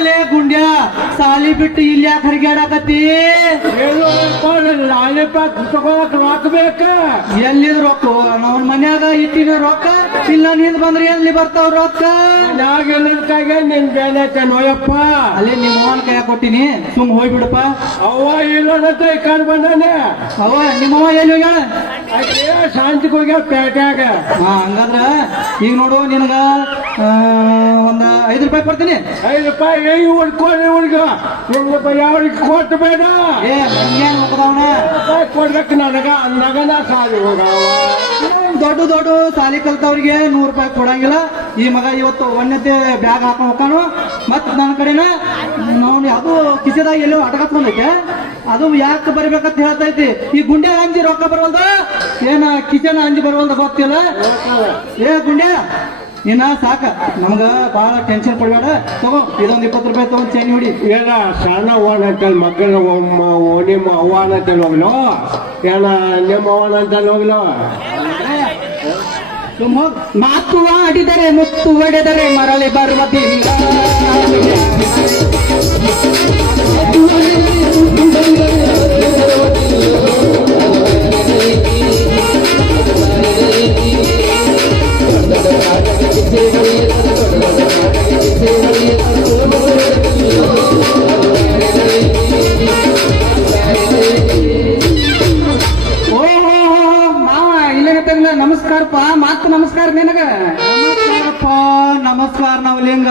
ಯಾಕಲೇ ಗುಂಡ್ಯಾ ಸಾಲಿ ಬಿಟ್ಟು ಇಲ್ಲಿ ಯಾಕೆ ಹರಿಗಾಡಕತ್ತಿ? ಲಾಲಿಪಾಪ್ ತಗೋಕ್ ರೊಕ್ಕ ಬೇಕ. ಎಲ್ಲಿದ್ ರೊಕ್ಕ? ನಾವ್ ಮನ್ಯಾಗ ಇಟ್ಟಿನ ರೊಕ್ಕ ಇಲ್ಲ, ನಿಂದ ಬಂದ್ರೆ ಎಲ್ಲಿ ಬರ್ತಾವ ರೊಕ್ಕ? ನಾಗೆಲ್ಲಕಾಗೆ ನಿನ್ ಬೇನೆ ನೋಯಪ್ಪ. ಅಲ್ಲೇ ನಿಮ್ಮ ಅವನ ಕೈ ಕೊಟ್ಟಿನಿ, ಸುಮ್ ಹೋಗ್ಬಿಡಪ್ಪ. ಅವ್ವ ಇಲ್ಲೋಡತ್ತ ಈ ಕಾರ್ ಬಂದಾನೆ. ಅವ ನಿಮ್ಮವ ಎಲ್ಲಿ ಹೋಗ್ಯಾಳ? ಶಾಂತಿಗೆ ಹೋಗ್ಯಾಳ ಪೇಟ್ಯಾಗ. ಹಂಗಾದ್ರ ಈಗ ನೋಡು, ನಿನಗ ಒಂದ್ 5 ರೂಪಾಯಿ ಕೊಡ್ತೀನಿ. 5 ರೂಪಾಯಿ ಹುಡ್ಕೊಳ್ಳಿ ಹುಡ್ಗ. ಯಾವ್ರಿಗೆ ಕೊಟ್ಟು ಬೇಡ. ಏನ್ ಹೋಗದವನ ಕೊಡ್ಬೇಕು ನನಗ. ನಗನ ಸಾಲಿ ಹೋಗವ. ದೊಡ್ಡ ದೊಡ್ಡ ಸಾಲಿ ಕಲ್ತವ್ರಿಗೆ 100 ರೂಪಾಯಿ ಕೊಡಂಗಿಲ್ಲ. ಈ ಮಗ ಇವತ್ತು ಒಣ್ಣತೆ ಬ್ಯಾಗ್ ಹಾಕೊಂಡ್ ಹೋಗ್ತಾನು. ಮತ್ ನನ್ನ ಕಡೆನ ನಾವು ಅದು ಕಿಸೆದಾಗ ಎಲ್ಲೋ ಅಟಕತ್ ಬಂದೈತೆ, ಅದು ಯಾಕೆ ಬರ್ಬೇಕಂತ ಹೇಳ್ತೈತಿ. ಈ ಗುಂಡ್ಯಾ ಅಂಜಿ ರೊಕ್ಕ ಬರವಲ್ದ, ಏನ ಕಿಚನ್ ಅಂಜಿ ಬರವಲ್ದ ಗೊತ್ತಿಲ್ಲ. ಏ ಗುಂಡ್ಯಾ, ಇನ್ನ ಸಾಕ, ನಮ್ಗ ಬಹಳ ಟೆನ್ಷನ್ ಕೊಡ್ಬೇಡ. ತಗೋ ಇದೊಂದು 20 ರೂಪಾಯಿ ತಗೊಂಡ್ ಚೈನಿ ಹೊಡಿ. ಏನ ಸಣ್ಣ ಓನ್ ಅಂತೇಳಿ ಮಕ್ಕಳ ನಿಮ್ಮ ಅವ್ವನ ಅಂತೇಳಿ ಹೋಗ್ಲೋ, ಏನ ನಿಮ್ಮ ಅವ್ವನ ಅಂತೇಳಿ ಹೋಗ್ಲೋ. ಮಾತು ಆಡಿದರೆ ಮುತ್ತು ಒಡೆದರೆ ಮರಳಿ ಬರುವುದಿಲ್ಲ. ನಮಸ್ಕಾರಪ್ಪ. ಮಾತು ನಮಸ್ಕಾರ ನಿನಗ. ನಮಸ್ಕಾರಪ್ಪ. ನಮಸ್ಕಾರ ನವಲಿಂಗ.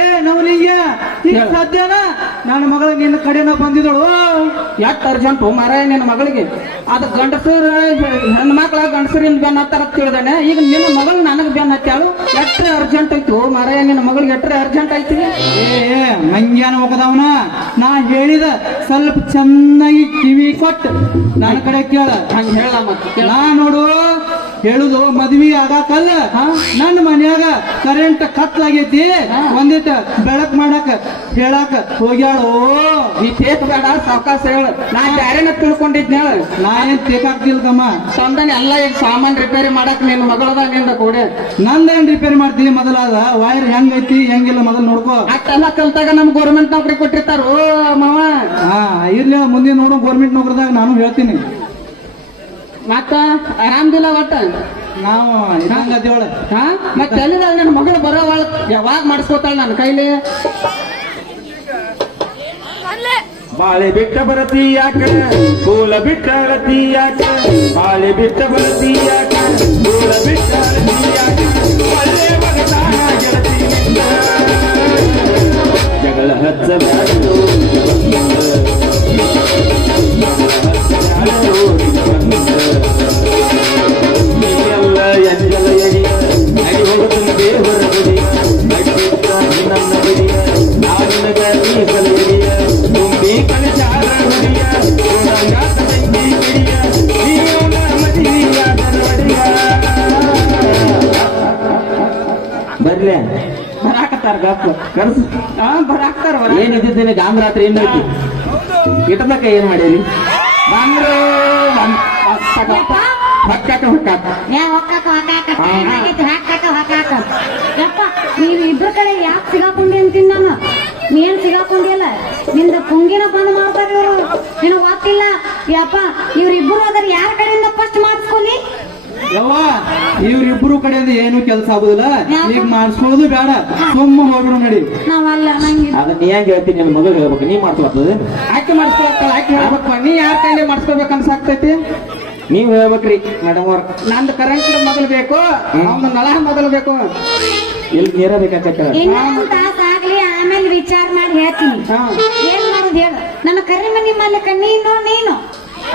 ಏ ನವಲಿಂಗ, ಈಗ ಸದ್ಯನ ನನ್ನ ಮಗಳ ನಿನ್ನ ಕಡೆನ ಬಂದಿದ್ದಳು. ಎಷ್ಟ್ ಅರ್ಜೆಂಟ್ ಮಾರಾಯ ನಿನ್ನ ಮಗಳಿಗೆ. ಅದು ಗಂಡಸರು ಹೆಣ್ಣು ಮಕ್ಳ ಗಂಡಸರಿಂದ ಬೆನ್ ಹತ್ತಾರ ತಿಳಿದಾನೆ. ಈಗ ನಿನ್ನ ಮಗಳು ನನಗ್ ಬೆನ್ ಹತ್ತಾಳು. ಎಟ್ರೆ ಅರ್ಜೆಂಟ್ ಐತು ಮಾರಾಯ ನಿನ್ನ ಮಗಳಿಗೆ, ಎಟ್ರೆ ಅರ್ಜೆಂಟ್ ಐತಿ. ಏ ಮಂಗ್ಯಾನ ಹೋಗದವನ, ನಾ ಹೇಳಿದ ಸ್ವಲ್ಪ ಚೆನ್ನಾಗಿ ಕಿವಿ ಕೊಟ್ಟು ನನ್ನ ಕಡೆ ಕೇಳ. ಹಂಗ ಹೇಳ ಮತ್ತೆ ನಾ ನೋಡು ಹೇಳುದು, ಮದ್ವಿ ಆಗಾಕಲ್ಲ, ನನ್ನ ಮನ್ಯಾಗ ಕರೆಂಟ್ ಕತ್ಲಾಗೈತಿ, ಒಂದಿಟ್ಟ ಬೆಳಕ್ ಮಾಡಾಕ ಹೇಳಾಕ ಹೋಗ್ಯಾಳು. ನೀ ತೇಕ್ ಬೇಡ, ಸಾವಕಾಶ ಹೇಳು. ನಾ ಬ್ಯಾರೇನ ತಿಳ್ಕೊಂಡಿದ್ನ. ನಾ ಏನ್ ತೇಕಾಗ್ತಿಲ್ಕಮ್ಮ. ತಂದನೆ ಎಲ್ಲ ಈಗ ಸಾಮಾನ್ ರಿಪೇರಿ ಮಾಡಾಕ ನಿನ್ನ ಮಗಳದ ನಿಂದ ಕೂಡ. ನಂದೇನ್ ರಿಪೇರಿ ಮಾಡ್ತೀನಿ? ಮೊದಲಾದ ವೈರ್ ಹೆಂಗೈತಿ ಹೆಂಗಿಲ್ಲ ಮೊದಲು ನೋಡ್ಕೋ. ಅಷ್ಟೆಲ್ಲ ಕಲ್ತಾಗ ನಮ್ ಗೌರ್ಮೆಂಟ್ ನೌಕರಿ ಕೊಟ್ಟಿರ್ತಾರ ಮಾವ. ಇರ್ಲಿ, ಮುಂದೆ ನೋಡು ಗೌರ್ಮೆಂಟ್ ನೌಕರಿದಾಗ ನಾನು ಹೇಳ್ತೀನಿ. ಮತ್ತ ಆರಾಮ್ದಿಲ್ಲ ಒಟ್ಟ ನಾವು ಇರಂಗದೇವಳ. ಮತ್ತೆ ಎಲ್ಲಿದ ನನ್ನ ಮಗಳು ಬರೋವಳ? ಯಾವಾಗ ಮಾಡಿಸ್ಕೋತಾಳ ನನ್ನ ಕೈಲಿ? ಬಾಳೆ ಬಿಟ್ಟ ಬರತಿ ಯಾಕ, ಕೂಲ ಬಿಟ್ಟ ಅಳತಿ ಯಾಕ, ಬಾಳೆ ಬಿಟ್ಟ ಬರತಿ ಯಾಕ, ಕೂಲ ಬಿಟ್ಟ ಅಳತಿ ಯಾಕ, ಒಳ್ಳೆ ಮಗತಾನ ಗೆಳತಿ ಜಗಳ ಹಚ್ಚಬ್ಯಾಡು. ಎಲ್ಲ ಎಂಜಲ ಎಡಿಯ ನಡಿ ಹೋಗುತ್ತ ದೇವರ ಗುಡಿಯ, ನಡಿಯುತ್ತ ನನ್ನ ಬಡಿಯ, ನಾನಿನಗ ಮೀಸಲ ಎಡಿಯ, ತುಂಬಿ ಕಣಚಾರ ಹುಡಿಯ, ಗುಣಗಾತ ತಂಗಿ ಗಿಡಿಯ, ನೀವನ ಮದಿಯಾದ ನಡಿಯ. ಬರ್ಲೆ ಬರಾಕತ್ತಾರ ಗಪ್ಪ ಕರ್ಸ. ಬರಾಕ್ತಾರ. ಏನಿದ್ದೇನೆ ಗಾಂಧ್ರಾತ್ರಿ ಏನೈತಿ ಇಟ್ಟಬೇಕ? ಏನ್ ಮಾಡೀರಿ? ಬಂದ್ರು ನೀವ್ ಇಬ್ರ ಕಡೆ ಯಾಕೆ ಸಿಗಾಕೊಂಡಿ ಅಂತೀನಿ ನಾನು. ನೀನ್ ಸಿಗಾಕೊಂಡಿಲ್ಲ, ನಿಂದ ಪುಂಗಿನ ಬಂದ್ ಮಾಡ್ತಾರೆ ಇವ್ರು. ನಿನಗ್ ಗೊತ್ತಿಲ್ಲ ಯಪ್ಪ, ಇವ್ರಿಬ್ರು ಅದ್ರ ಯಾರ ಕಡೆಯಿಂದ ಫಸ್ಟ್ ಮಾಡಿಸ್ಕೊಲಿ. ಯವ್ವ, ಇವ್ರಿಬ್ರು ಕಡೆಯಿಂದ ಏನು ಕೆಲಸ ಆಗುದಿಲ್ಲ. ಈಗ ಮಾಡಿಸ್ಕೊಳ್ಳೋದು ಬೇಡ, ಸುಮ್ಮ ಹೋಗ್ಬಿಡು ನಡಿ. ನಾವಲ್ಲ, ನಂಗೆ ಅದನ್ನ ನೀ ಹೆಂಗ್ ಹೇಳ್ತೀನಿ? ನಿನ್ನ ಮಗಳು ಹೇಳ್ಬೇಕು, ನೀ ಮಾಡ್ಕೊಳ್ತದೆ. ಆಕೆ ಮಾಡಿಸ್ಕೊಳ್ತಾಳ, ಆಕೆ ಹೇಳ್ಬೇಕು. ನೀ ಯಾರ ಕೈಲಿ ಮಾಡಿಸ್ಕೋಬೇಕು ಅನ್ಸಾಕ್ತೈತಿ? ನೀವ್ ಹೇಳ್ಬೇಕ್ರಿ ಮೇಡಮ್ ಅವ್ರ. ನಂದು ಕರೆಂಟ್ ಮೊದಲು ಬೇಕು, ಅವ್ನ ನಳ ಮೊದಲು ಬೇಕು. ಎಲ್ಲಿ ನೀರ ಬೇಕಾಗ್ತೈತೆ? ಇನ್ನೊಂದು ತಾಸ ಆಗ್ಲಿ, ಆಮೇಲೆ ವಿಚಾರ ಮಾಡಿ ಹೇಳ್ತೀನಿ. ಏನ್ ಮಾಡೋದು ಹೇಳು? ನನ್ನ ಕರಿ ಮನಿ ಮಾಲಕ ನೀನು.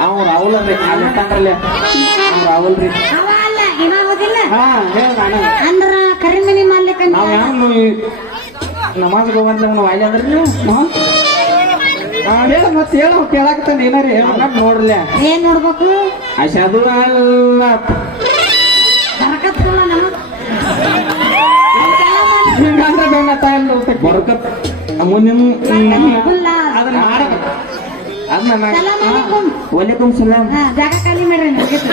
ಅವ್ರು ರಾಹುಲ್ ಅನ್ಬೇಕು, ಅವ್ರು ರಾಹುಲ್ ರೀ. ಅವ ಅಲ್ಲ, ಇವ ಹೋದಿಲ್ಲ ಅಂದ್ರ ಕರಿ ಮನಿ ಮಾಲಕ. ನಾವ್ ಹೆಂಗ್ ನಮಾಜ್ಗೆ ಹೋಗಂತ ವಾಯ್ಲಿ ಅಂದ್ರೆ ಹೇಳ, ಮತ್ತೆ ಹೇಳ, ಕೇಳಾಕತ್ತಾನ ಏನಾರ ಹೇಳ ನೋಡ್ರಲ್ಲ. ಏನ್ ನೋಡ್ಬೇಕು? ಅಶದು ಅಲ್ಲ ಹಿಂಗಂದ್ರೆ ಬೆಂಗತ್ತ ಬರ್ಕತ್ ಮುಂದಿನ ಅದನ್ನ ಮಾಡಬೇಕು. ಸಲಾಮ್ ಅಲೈಕುಂ. ವಲೈಕುಂ ಸಲಾಂ. ಜಾಗ ಖಾಲಿ ಮಾಡ್ರಿ ಮುಗೀತು.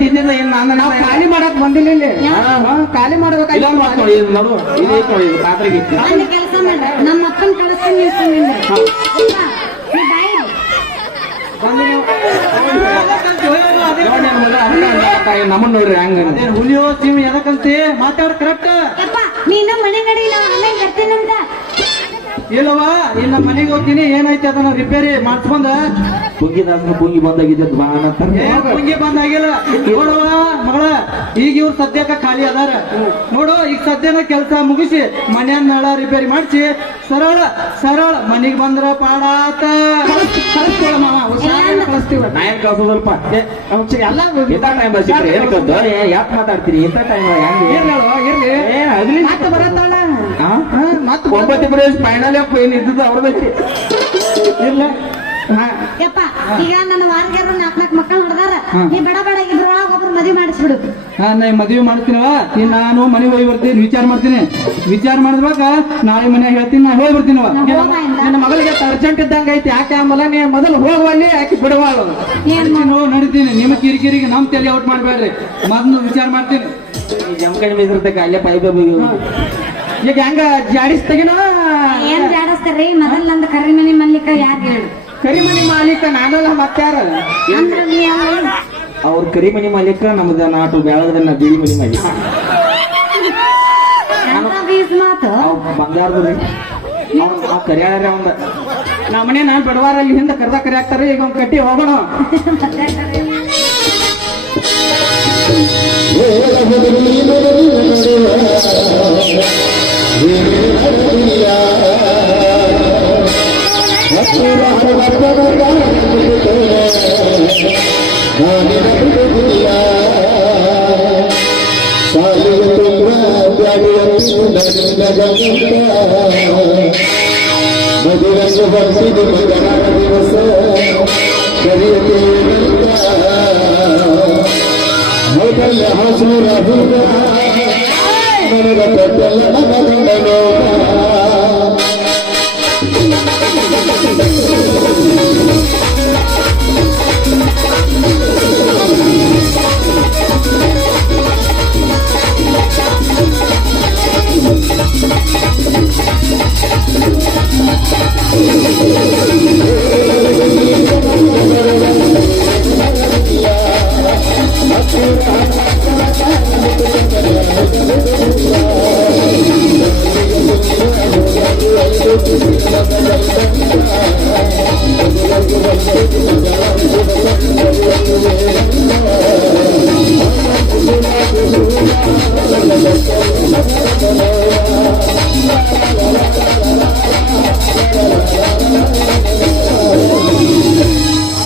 ತಿಂದಿಲ್ಲ ಏನ್ ನಾವು ಖಾಲಿ ಮಾಡಕ್ ಬಂದಿಲ್ಲ ಇಲ್ಲಿ ಖಾಲಿ ಮಾಡ್ಬೇಕಾಗಿ ಇದೊಂದು ಮಾತು ನೋಡಿ ಇದು ನೋಡು ಇದು ಐತ್ ನೋಡಿ ಇದು ಪಾತ್ರೆಗೆ ಒಂದು ಕೆಲಸ ಮಾಡ್ರಿ ನಮ್ಮ ಅಪ್ಪನ ಕಳಿಸ್ತೀನಿ ನೀವು ಸುಮ್ಮನೆ ನಮ್ಮನ್ನ ನೋಡ್ರಿ ಹಂಗ ಹುಲಿಯೋ ಸಿಮ್ ಎದಕ್ಕಂತೆ ಮಾತಾಡ ಕರೆಕ್ಟ್ ಯಪ್ಪ ನೀನು ಮನೆ ನಡಿ ನಾವು ಆಮೇಲೆ ಬರ್ತೀನಂತ. ಇಲ್ಲವಾ ಇಲ್ಲ ಮನೆಗೆ ಹೋಗ್ತೀನಿ ಏನೈತೆ ಅದನ್ನ ರಿಪೇರಿ ಮಾಡ್ಸ್ಕೊಂಡ ಪುಂಗಿ ಬಂದಾಗಿದ್ದ ಪುಂಗಿ ಬಂದಾಗಿಲ್ಲ ನೋಡುವ ಮಗಳ ಈಗ ಇವ್ರು ಸದ್ಯಕ್ಕ ಖಾಲಿ ಅದಾರ ನೋಡು ಈಗ ಸದ್ಯನ ಕೆಲಸ ಮುಗಿಸಿ ಮನೆಯನ್ನ ನಳ ರಿಪೇರಿ ಮಾಡಿಸಿ ಸರಳ ಸರಳ ಮನಿಗ್ ಬಂದ್ರ ಪಾಡಾತ ಕಳಿಸ್ತೀವ ಮಾವ ಕಳಿಸ್ತೀವ ನಾ ಏನ್ ಕಳ್ಸೋದಲ್ಪ ಎಲ್ಲ ಇಂಥ ಟೈಮ್ ಸಿಕ್ಕ್ರೆ ಏನ್ ಕಲ್ತು ಯಾಕೆ ಮಾತಾಡ್ತೀರಿ ಇಂಥ ಟೈಮ್ ಹೆಂಗೆ ಇರ್ಲಿ ಅಗ್ಲಿ ಮತ್ತೆ ಬರತ್ತಾಳ ಮತ್ತೆ 9 ಬ್ರೇಸ್ ಫೈನಲ್ ಏನ್ ಇದ್ದದ್ದು ಅವ್ರದೈತಿ ಇಲ್ಲ ಯಪ್ಪ ಈಗ ನನ್ನ ವಾರಗಾರರು 4 ಮಕ್ಕಳು ಹೊಡೆದಾರ ನೀ ಬಡ ಬಡ ಇದ್ರೊಳಗ ಒಬ್ರು ಮದುವೆ ಮಾಡಿಸ್ಬಿಡು. ನಾ ಮದುವೆ ಮಾಡ್ತೀನವ ಇನ್ ನಾನು ಮನೆ ಹೋಗಿ ಬರ್ತೀನಿ ವಿಚಾರ ಮಾಡ್ತೀನಿ ವಿಚಾರ ಮಾಡಿದ್ವಾಗ ನಾಳೆ ಮನ್ಯಾಗ ಹೇಳ್ತೀನಿ ನಾ ಹೋಗಿ ಬರ್ತೀನವ ನನ್ನ ಮಗಳಿಗೆ ಅರ್ಜೆಂಟ್ ಇದ್ದಂಗ ಐತಿ ಯಾಕೆ ಆಮೇಲೆ ನೀ ಮೊದಲು ಹೋಗುವಲ್ಲಿ ಯಾಕೆ ಬಿಡುವಳು ನಡಿತೀನಿ ನಿಮ್ಮ ಕಿರಿಕಿರಿಗೆ ನಮ್ ತಲೆ ಔಟ್ ಮಾಡ್ಬೇಡ್ರಿ ಮೊದ್ಲು ವಿಚಾರ ಮಾಡ್ತೀನಿ ಜಮಖಂಡಿ ಮೇದಿರ್ತಕ್ಕ ಅಲ್ಲೇ ಪೈಪ್ ಈಗ ಹೆಂಗ ಜಾಡಿಸ್ತಾಗಿನ ಏನ್ ಜಾಡಸ್ತಾರ್ರಿ ಮೊದಲ್ ನಂದು ಕರಿ ಮನಿ ಮಲ್ಲಿಕ ಯಾರು ಹೇಳು ಕರಿಮನಿ ಮಾಲೀಕ ನಾನಲ್ಲ ಮತ್ತಾರ ಅಂದ್ರ ನೀ ಅವ್ರು ಅವ್ರ ಕರಿಮನಿ ಮಾಲೀಕ ನಮ್ದ ನಾಟು ಬೆಳಗದನ್ನ ಬಿಳಿ ಮನಿ ಮಾಲೀಕ ಎಂತ ಬೀಸ್ ಮಾತು. ಬಂಗಾರದ್ರಿ ಕರಿಯಾರ ಒಂದ ನಮ್ಮ ಮನೆ ನಾನು ಬಡವಾರಲ್ಲಿ ಹಿಂದೆ ಕರ್ದ ಕರಿ ಹಾಕ್ತಾರೆ ಈಗ ಒಂದ್ ಕಟ್ಟಿ ಹೋಗೋಣ ಮಧುರಂಗ ಭಕ್ತಿ ಮಗನ ದಿವಸ ಮೊದಲ ಹಸುರ ಹುಗ ನನಗ ತೊಟ್ಟಲ ಮಗನೋ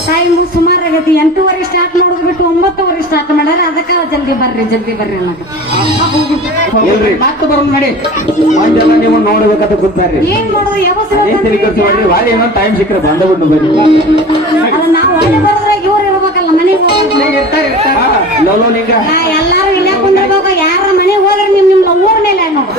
ಟೈಮ್ ಸುಮಾರು ಆಗೈತಿ 8:30 ಸ್ಟಾರ್ಟ್ ಮಾಡೋದು ಬಿಟ್ಟು 9:30 ಸ್ಟಾರ್ಟ್ ಮಾಡ್ಯಾರ ಅದಕ್ಕ ಜಲ್ದಿ ಬರ್ರಿ ಅನ್ನಕ ಇಲ್ರಿ ಮತ್ತೆ ಬರೋದು ನಡಿ ಒಂದೆಲ್ಲ ನೀವು ನೋಡ್ಬೇಕಂತ ಗೊತ್ತಾರ್ರಿ ಏನ್ ಮಾಡೋದು ಏನ್ ತಲೆ ಕೆಡ್ಸ್ಕೊಳ್ರಿ ವಾಲಿ ಏನೋ ಟೈಮ್ ಸಿಕ್ಕರೆ ಬಂದಬಿಟ್ಟು ಬರ್ರಿ ಅಲ್ಲ ನಾವು ಒಳ್ಳೆ ಬರೋದ್ರಾಗ ಇವ್ರು ಇರ್ಬೇಕಲ್ಲ ಮನೆಗೆ ಇರ್ತಾರೆ ಲೋಲೋ ನಿಂಗ ಎಲ್ಲಾರು ಇಲ್ಲೇ ಕುಂದಿರ್ಬೇಕು ಯಾರ ಮನೆಗೆ ಹೋದ್ರೆ ನಿಮ್ ಊರ್ ಮೇಲೆ ಅನ್ನೋದು